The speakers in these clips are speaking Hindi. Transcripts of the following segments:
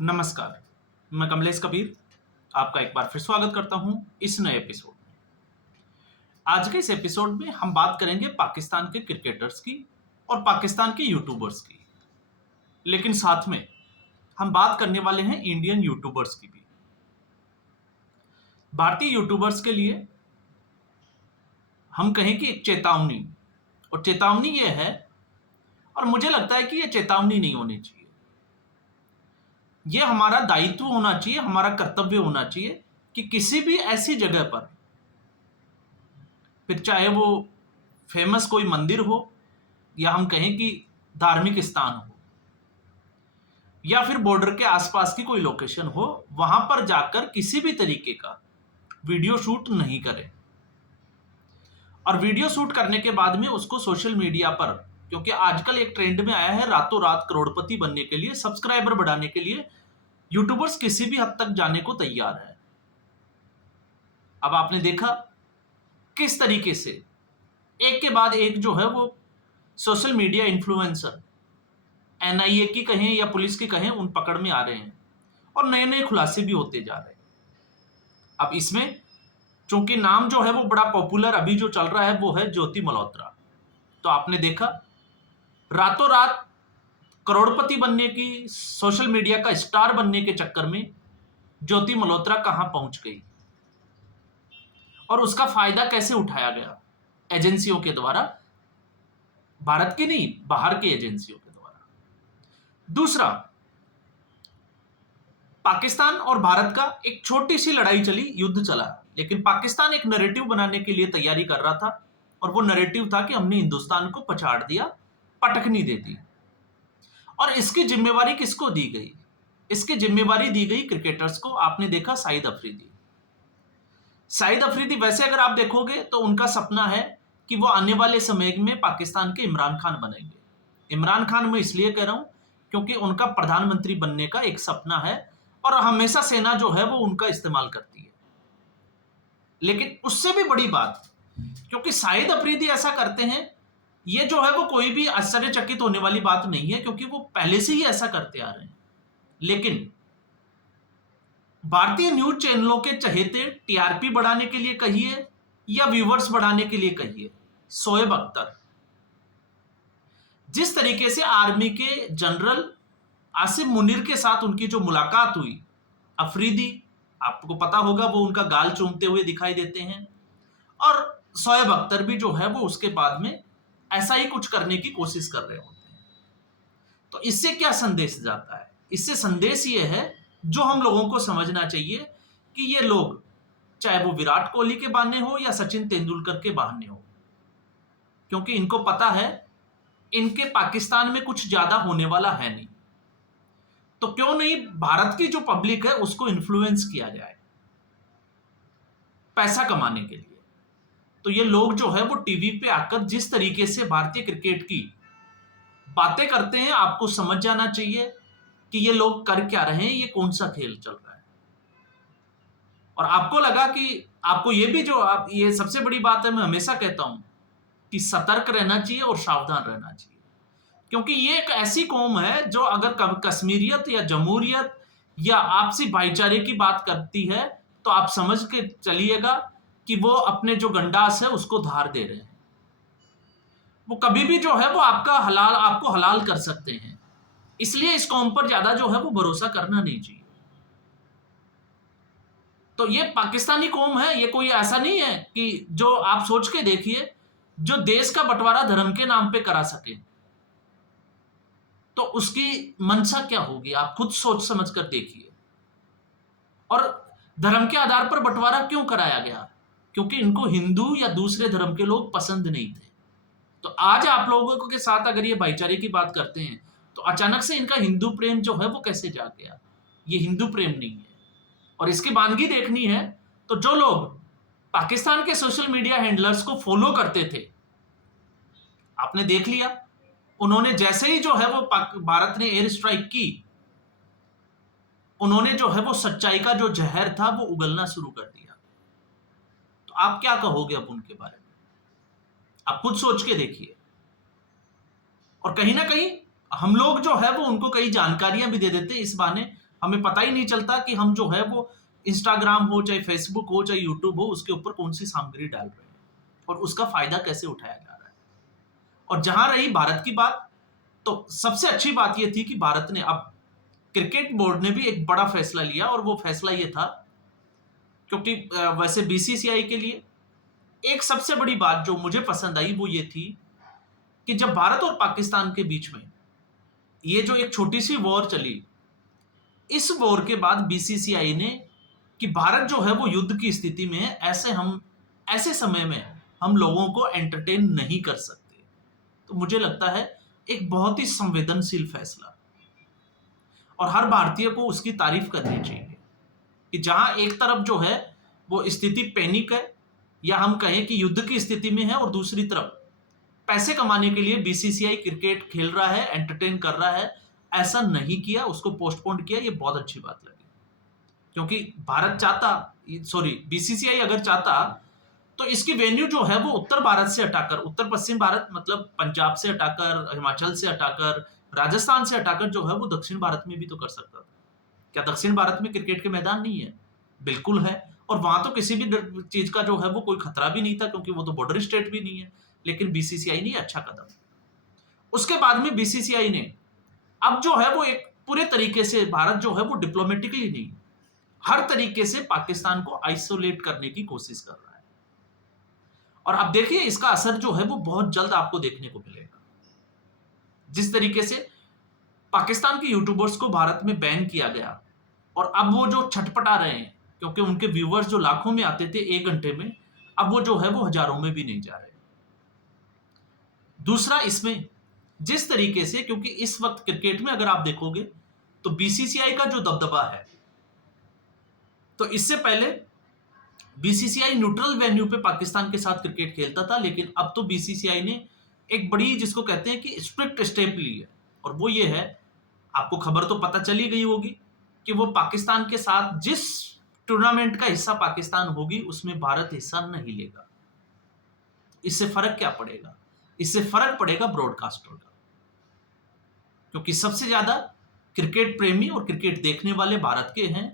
नमस्कार, मैं कमलेश कबीर आपका एक बार फिर स्वागत करता हूं इस नए एपिसोड में। आज के इस एपिसोड में हम बात करेंगे पाकिस्तान के क्रिकेटर्स की और पाकिस्तान के यूट्यूबर्स की, लेकिन साथ में हम बात करने वाले हैं इंडियन यूट्यूबर्स की भी। भारतीय यूट्यूबर्स के लिए हम कहें कि एक चेतावनी, और चेतावनी ये है, और मुझे लगता है कि ये चेतावनी नहीं होनी चाहिए, ये हमारा दायित्व होना चाहिए, हमारा कर्तव्य होना चाहिए कि किसी भी ऐसी जगह पर, फिर चाहे वो फेमस कोई मंदिर हो या हम कहें कि धार्मिक स्थान हो या फिर बॉर्डर के आसपास की कोई लोकेशन हो, वहां पर जाकर किसी भी तरीके का वीडियो शूट नहीं करें। और वीडियो शूट करने के बाद में उसको सोशल मीडिया पर, क्योंकि आजकल एक ट्रेंड में आया है रातों रात करोड़पति बनने के लिए, सब्सक्राइबर बढ़ाने के लिए यूट्यूबर्स किसी भी हद तक जाने को तैयार है। अब आपने देखा किस तरीके से एक के बाद एक जो है वो सोशल मीडिया इन्फ्लुएंसर, एनआईए की कहें या पुलिस की कहें, उन पकड़ में आ रहे हैं और नए नए खुलासे भी होते जा रहे हैं। अब इसमें चूंकि नाम जो है वो बड़ा पॉपुलर अभी जो चल रहा है वो है ज्योति मल्होत्रा। तो आपने देखा रातों रात करोड़पति बनने की, सोशल मीडिया का स्टार बनने के चक्कर में ज्योति मल्होत्रा कहां पहुंच गई और उसका फायदा कैसे उठाया गया एजेंसियों के द्वारा, भारत की नहीं बाहर की एजेंसियों के द्वारा। दूसरा, पाकिस्तान और भारत का एक छोटी सी लड़ाई चली, युद्ध चला, लेकिन पाकिस्तान एक नैरेटिव बनाने के लिए तैयारी कर रहा था और वो नैरेटिव था कि हमने हिंदुस्तान को पछाड़ दिया, पटकनी दे दी। और इसकी जिम्मेवारी किसको दी गई? इसकी जिम्मेवारी दी गई क्रिकेटर्स को। आपने देखा शाहिद अफरीदी। शाहिद अफरीदी वैसे अगर आप देखोगे तो उनका सपना है कि वो आने वाले समय में पाकिस्तान के इमरान खान बनेंगे। इमरान खान मैं इसलिए कह रहा हूं क्योंकि उनका प्रधानमंत्री बनने का एक सपना है और हमेशा सेना जो है वो उनका इस्तेमाल करती है। लेकिन उससे भी बड़ी बात, क्योंकि शाहिद अफरीदी ऐसा करते हैं, ये जो है वो कोई भी आश्चर्यचकित होने वाली बात नहीं है, क्योंकि वो पहले से ही ऐसा करते आ रहे हैं। लेकिन भारतीय न्यूज चैनलों के चहेते टीआरपी बढ़ाने के लिए कहिए या व्यूवर्स बढ़ाने के लिए कहिए, शोएब अख्तर जिस तरीके से आर्मी के जनरल आसिम मुनीर के साथ उनकी जो मुलाकात हुई, अफरीदी आपको पता होगा वो उनका गाल चूमते हुए दिखाई देते हैं, और शोएब अख्तर भी जो है वो उसके बाद में ऐसा ही कुछ करने की कोशिश कर रहे होते हैं। तो इससे क्या संदेश जाता है? इससे संदेश ये है जो हम लोगों को समझना चाहिए कि ये लोग, चाहे वो विराट कोहली के बहाने हो या सचिन तेंदुलकर के बहाने हो, क्योंकि इनको पता है इनके पाकिस्तान में कुछ ज्यादा होने वाला है नहीं, तो क्यों नहीं भारत की जो पब्लिक है उसको इन्फ्लुएंस किया जाए पैसा कमाने के लिए। तो ये लोग जो है वो टीवी पे आकर जिस तरीके से भारतीय क्रिकेट की बातें करते हैं, आपको समझ जाना चाहिए कि ये लोग कर क्या रहे हैं, ये कौन सा खेल चल रहा है। और आपको लगा कि आपको ये भी जो आप, ये सबसे बड़ी बात है, मैं हमेशा कहता हूं कि सतर्क रहना चाहिए और सावधान रहना चाहिए, क्योंकि ये एक ऐसी कौम है जो अगर कश्मीरियत या जमहूरियत या आपसी भाईचारे की बात करती है तो आप समझ के चलिएगा कि वो अपने जो गंडास है उसको धार दे रहे हैं। वो कभी भी जो है वो आपको हलाल कर सकते हैं। इसलिए इस कौम पर ज्यादा जो है वो भरोसा करना नहीं चाहिए। तो ये पाकिस्तानी कौम है, ये कोई ऐसा नहीं है कि जो आप सोच के देखिए, जो देश का बंटवारा धर्म के नाम पे करा सके तो उसकी मंशा क्या होगी, आप खुद सोच समझ कर देखिए। और धर्म के आधार पर बंटवारा क्यों कराया गया? क्योंकि इनको हिंदू या दूसरे धर्म के लोग पसंद नहीं थे। तो आज आप लोगों के साथ अगर ये भाईचारे की बात करते हैं तो अचानक से इनका हिंदू प्रेम जो है वो कैसे जाग गया? ये हिंदू प्रेम नहीं है। और इसकी वानगी देखनी है तो जो लोग पाकिस्तान के सोशल मीडिया हैंडलर्स को फॉलो करते थे, आपने देख लिया, उन्होंने जैसे ही जो है वो भारत ने एयर स्ट्राइक की, उन्होंने जो है वो सच्चाई का जो जहर था वो उगलना शुरू कर दिया। तो आप क्या कहोगे अब उनके बारे में? आप खुद सोच के देखिए। और कहीं ना कहीं हम लोग जो है वो उनको कई जानकारियां भी दे देते हैं, इस बहाने हमें पता ही नहीं चलता कि हम जो है वो इंस्टाग्राम हो, चाहे फेसबुक हो, चाहे यूट्यूब हो, उसके ऊपर कौन सी सामग्री डाल रहे हैं और उसका फायदा कैसे उठाया जा रहा है। और जहां रही भारत की बात, तो सबसे अच्छी बात यह थी कि भारत ने, अब क्रिकेट बोर्ड ने भी एक बड़ा फैसला लिया, और वो फैसला ये था, क्योंकि वैसे बीसीसीआई के लिए एक सबसे बड़ी बात जो मुझे पसंद आई वो ये थी कि जब भारत और पाकिस्तान के बीच में ये जो एक छोटी सी वॉर चली, इस वॉर के बाद बीसीसीआई ने, कि भारत जो है वो युद्ध की स्थिति में है, ऐसे समय में हम लोगों को एंटरटेन नहीं कर सकते। तो मुझे लगता है एक बहुत ही संवेदनशील फैसला, और हर भारतीय को उसकी तारीफ करनी चाहिए कि जहां एक तरफ जो है वो स्थिति पैनिक है, या हम कहें कि युद्ध की स्थिति में है, और दूसरी तरफ पैसे कमाने के लिए बीसीसीआई क्रिकेट खेल रहा है, एंटरटेन कर रहा है, ऐसा नहीं किया, उसको पोस्टपोन किया। ये बहुत अच्छी बात लगी, क्योंकि भारत चाहता, सॉरी, बीसीसीआई अगर चाहता तो इसकी वेन्यू जो है वो उत्तर भारत से हटाकर, उत्तर पश्चिम भारत मतलब पंजाब से हटाकर, हिमाचल से हटाकर, राजस्थान से हटाकर जो है वो दक्षिण भारत में भी तो कर सकता था। क्या दक्षिण भारत में क्रिकेट के मैदान नहीं है? बिल्कुल है, और वहां तो किसी भी चीज का जो है वो कोई खतरा भी नहीं था, क्योंकि वो तो बॉर्डर स्टेट भी नहीं है। लेकिन बीसीसीआई ने अच्छा कदम, उसके बाद में बीसीसीआई ने अब जो है वो एक पूरे तरीके से, भारत जो है वो डिप्लोमेटिकली नहीं, हर तरीके से पाकिस्तान को आइसोलेट करने की कोशिश कर रहा है। और अब देखिए इसका असर जो है वो बहुत जल्द आपको देखने को मिलेगा। जिस तरीके से पाकिस्तान के यूट्यूबर्स को भारत में बैन किया गया, और अब वो जो छटपटा रहे हैं, क्योंकि उनके व्यूवर्स जो लाखों में आते थे 1 घंटे में, अब वो जो है वो हजारों में भी नहीं जा रहे। दूसरा, इसमें जिस तरीके से, क्योंकि इस वक्त क्रिकेट में अगर आप देखोगे तो बीसीसीआई का जो दबदबा है, तो इससे पहले बीसीसीआई न्यूट्रल वेन्यू पे पाकिस्तान के साथ क्रिकेट खेलता था, लेकिन अब तो बीसीसीआई ने एक बड़ी, जिसको कहते हैं कि स्ट्रिक्ट स्टेप ली है, और वो ये है, आपको खबर तो पता चली गई होगी कि वो पाकिस्तान के साथ जिस टूर्नामेंट का हिस्सा पाकिस्तान होगी उसमें भारत हिस्सा नहीं लेगा। इससे फर्क क्या पड़ेगा? इससे फर्क पड़ेगा ब्रॉडकास्टर का, क्योंकि सबसे ज्यादा क्रिकेट प्रेमी और क्रिकेट देखने वाले भारत के हैं।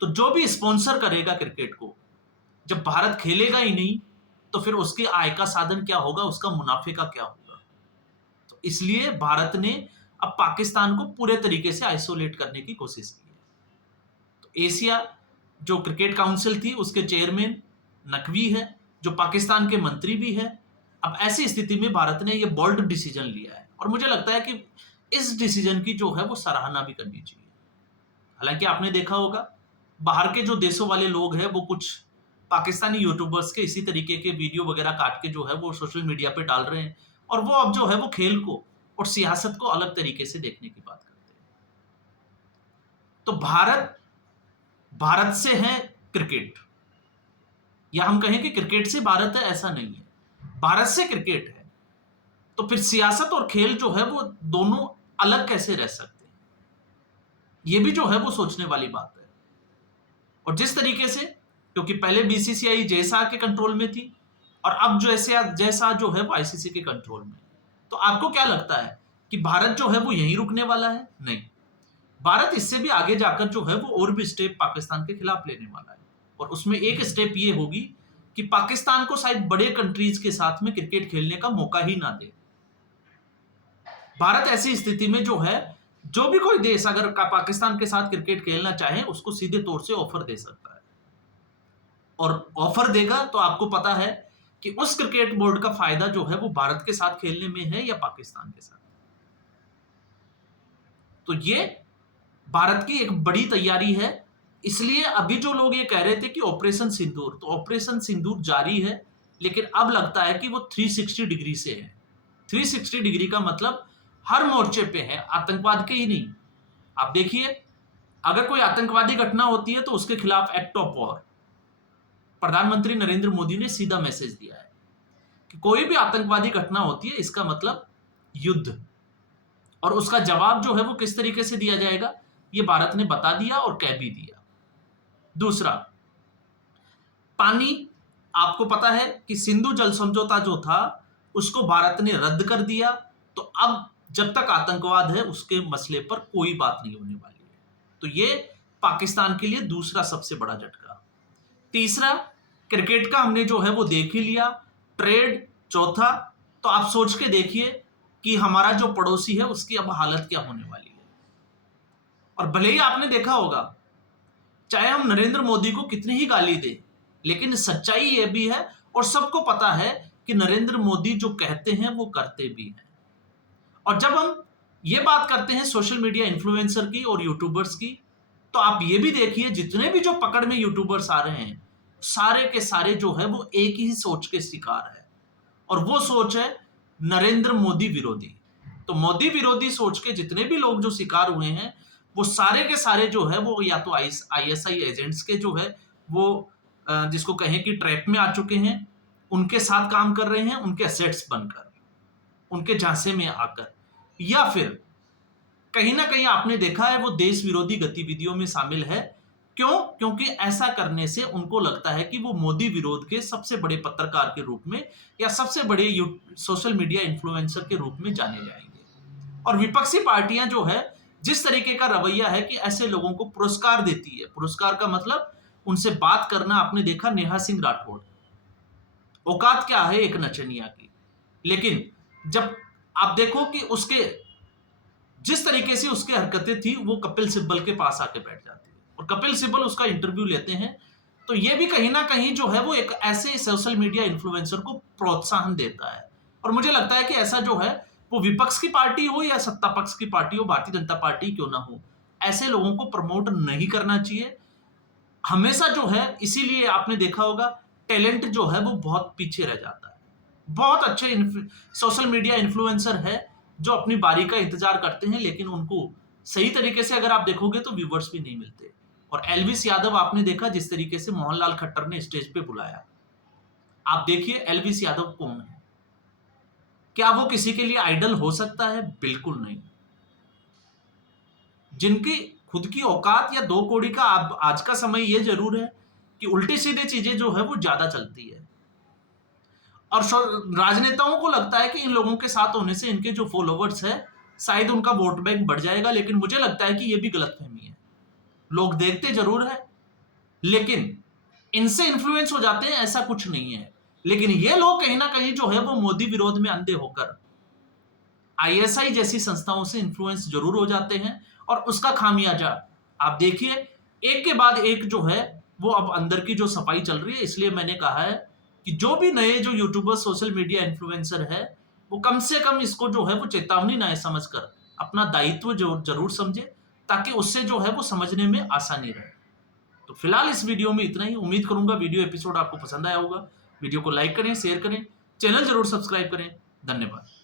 तो जो भी स्पॉन्सर करेगा क्रिकेट को, जब भारत खेलेगा ही नहीं, तो फिर उसके आय का साधन क्या होगा, उसका मुनाफे का क्या होगा? तो इसलिए भारत ने अब पाकिस्तान को पूरे तरीके से आइसोलेट करने की कोशिश की है। तो एशिया जो क्रिकेट काउंसिल थी, उसके चेयरमैन नकवी है, जो पाकिस्तान के मंत्री भी है। अब ऐसी स्थिति में भारत ने यह बोल्ड डिसीजन लिया है, और मुझे लगता है कि इस डिसीजन की जो है वो सराहना भी करनी चाहिए। हालांकि आपने देखा होगा बाहर के जो देशों वाले लोग हैं, वो कुछ पाकिस्तानी यूट्यूबर्स के इसी तरीके के वीडियो वगैरह काट के जो है वो सोशल मीडिया पे डाल रहे हैं, और वो अब जो है वो खेल को और सियासत को अलग तरीके से देखने की बात करते हैं। तो भारत से है क्रिकेट, या हम कहें कि क्रिकेट से भारत है, ऐसा नहीं है, भारत से क्रिकेट है। तो फिर सियासत और खेल जो है वो दोनों अलग कैसे रह सकते हैं? ये भी जो है वो सोचने वाली बात है। और जिस तरीके से, क्योंकि पहले बीसीसीआई जैसा के कंट्रोल में थी, और अब जैसा जो है वो आईसीसी के कंट्रोल में, तो आपको क्या लगता है कि भारत जो है वो यहीं रुकने वाला है? नहीं, भारत इससे भी आगे जाकर जो है वो और भी स्टेप पाकिस्तान के खिलाफ लेने वाला है। और उसमें एक स्टेप ये होगी कि पाकिस्तान को शायद बड़े कंट्रीज के साथ में क्रिकेट खेलने का मौका ही ना दे। भारत ऐसी स्थिति में जो है, जो भी कोई देश अगर पाकिस्तान के साथ क्रिकेट खेलना चाहे, उसको सीधे तौर से ऑफर दे सकता है, और ऑफर देगा तो आपको पता है कि उस क्रिकेट बोर्ड का फायदा जो है वो भारत के साथ खेलने में है या पाकिस्तान के साथ। तो ये भारत की एक बड़ी तैयारी है। इसलिए अभी जो लोग ये कह रहे थे कि ऑपरेशन सिंदूर, तो ऑपरेशन सिंदूर जारी है, लेकिन अब लगता है कि वो 360 डिग्री से है। 360 डिग्री का मतलब हर मोर्चे पे है, आतंकवाद के ही नहीं। आप देखिए, अगर कोई आतंकवादी घटना होती है तो उसके खिलाफ एक्ट ऑफ वॉर, प्रधानमंत्री नरेंद्र मोदी ने सीधा मैसेज दिया है कि कोई भी आतंकवादी घटना होती है, इसका मतलब युद्ध, और उसका जवाब जो है वो किस तरीके से दिया जाएगा, ये भारत ने बता दिया और कह भी दिया। दूसरा, पानी, आपको पता है कि सिंधु जल समझौता जो था उसको भारत ने रद्द कर दिया। तो अब जब तक आतंकवाद है उसके मसले पर कोई बात नहीं होने वाली है। तो ये पाकिस्तान के लिए दूसरा सबसे बड़ा झटका। तीसरा, क्रिकेट का हमने जो है वो देख ही लिया। ट्रेड चौथा, तो आप सोच के देखिए कि हमारा जो पड़ोसी है उसकी अब हालत क्या होने वाली है। और भले ही आपने देखा होगा, चाहे हम नरेंद्र मोदी को कितनी ही गाली दे, लेकिन सच्चाई यह भी है और सबको पता है कि नरेंद्र मोदी जो कहते हैं वो करते भी हैं। और जब हम ये बात करते हैं सोशल मीडिया इन्फ्लुएंसर की और यूट्यूबर्स की, तो आप ये भी देखिए जितने भी जो पकड़ में यूट्यूबर्स आ रहे हैं, सारे के सारे जो है वो एक ही सोच के शिकार है, और वो सोच है नरेंद्र मोदी विरोधी। तो मोदी विरोधी सोच के जितने भी लोग जो शिकार हुए हैं, वो सारे के सारे जो है वो या तो आईएसआई एजेंट्स के जो है वो जिसको कहें कि ट्रैप में आ चुके हैं, उनके साथ काम कर रहे हैं, उनके एसेट्स बनकर, उनके झांसे में आकर, या फिर कहीं ना कहीं आपने देखा है वो देश विरोधी गतिविधियों में शामिल है। क्यों? क्योंकि ऐसा करने से उनको लगता है कि वो मोदी विरोध के सबसे बड़े पत्रकार के रूप में या सबसे बड़े सोशल मीडिया इन्फ्लुएंसर के रूप में जाने जाएंगे। और विपक्षी पार्टियां जो है जिस तरीके का रवैया है कि ऐसे लोगों को पुरस्कार देती है, पुरस्कार का मतलब उनसे बात करना, आपने देखा नेहा सिंह राठौड़, औकात क्या है एक नचनिया की, लेकिन जब आप देखो कि उसके जिस तरीके से उसकी हरकतें थी, वो कपिल सिब्बल के पास आके बैठ जाती है और कपिल सिब्बल उसका इंटरव्यू लेते हैं, तो ये भी कहीं ना कहीं जो है वो एक ऐसे सोशल मीडिया इन्फ्लुएंसर को प्रोत्साहन देता है। और मुझे लगता है कि ऐसा जो है वो विपक्ष की पार्टी हो या सत्ता पक्ष की पार्टी हो, भारतीय जनता पार्टी क्यों ना हो, ऐसे लोगों को प्रमोट नहीं करना चाहिए हमेशा जो है। इसीलिए आपने देखा होगा टैलेंट जो है वो बहुत पीछे रह जाता है। बहुत अच्छे सोशल मीडिया इन्फ्लुएंसर है जो अपनी बारी का इंतजार करते हैं, लेकिन उनको सही तरीके से अगर आप देखोगे तो व्यूवर्स भी नहीं मिलते। और एलविस यादव आपने देखा जिस तरीके से मोहनलाल खट्टर ने स्टेज पे बुलाया, आप देखिए एलविस यादव कौन है? क्या वो किसी के लिए आइडल हो सकता है? बिल्कुल नहीं। जिनकी खुद की औकात या दो कौड़ी का आज का समय ये जरूर है कि उल्टी सीधे चीजें जो है वो ज्यादा चलती है, और राजनेताओं को लगता है कि इन लोगों के साथ होने से इनके जो फॉलोवर्स है शायद उनका वोट बैंक बढ़ जाएगा। लेकिन मुझे लगता है कि ये भी गलतफहमी है। लोग देखते जरूर है, लेकिन इनसे इन्फ्लुएंस हो जाते हैं, ऐसा कुछ नहीं है। लेकिन ये लोग कहीं ना कहीं जो है वो मोदी विरोध में अंधे होकर आईएसआई जैसी संस्थाओं से इन्फ्लुएंस जरूर हो जाते हैं, और उसका खामियाजा आप देखिए एक के बाद एक जो है वो अब अंदर की जो सफाई चल रही है। इसलिए मैंने कहा है कि जो भी नए जो यूट्यूबर सोशल मीडिया इन्फ्लुएंसर है, वो कम से कम इसको जो है वो चेतावनी ना समझकर अपना दायित्व जो जरूर समझे, ताकि उससे जो है वो समझने में आसानी रहे। तो फिलहाल इस वीडियो में इतना ही। उम्मीद करूंगा वीडियो एपिसोड आपको पसंद आया होगा। वीडियो को लाइक करें, शेयर करें, चैनल जरूर सब्सक्राइब करें। धन्यवाद।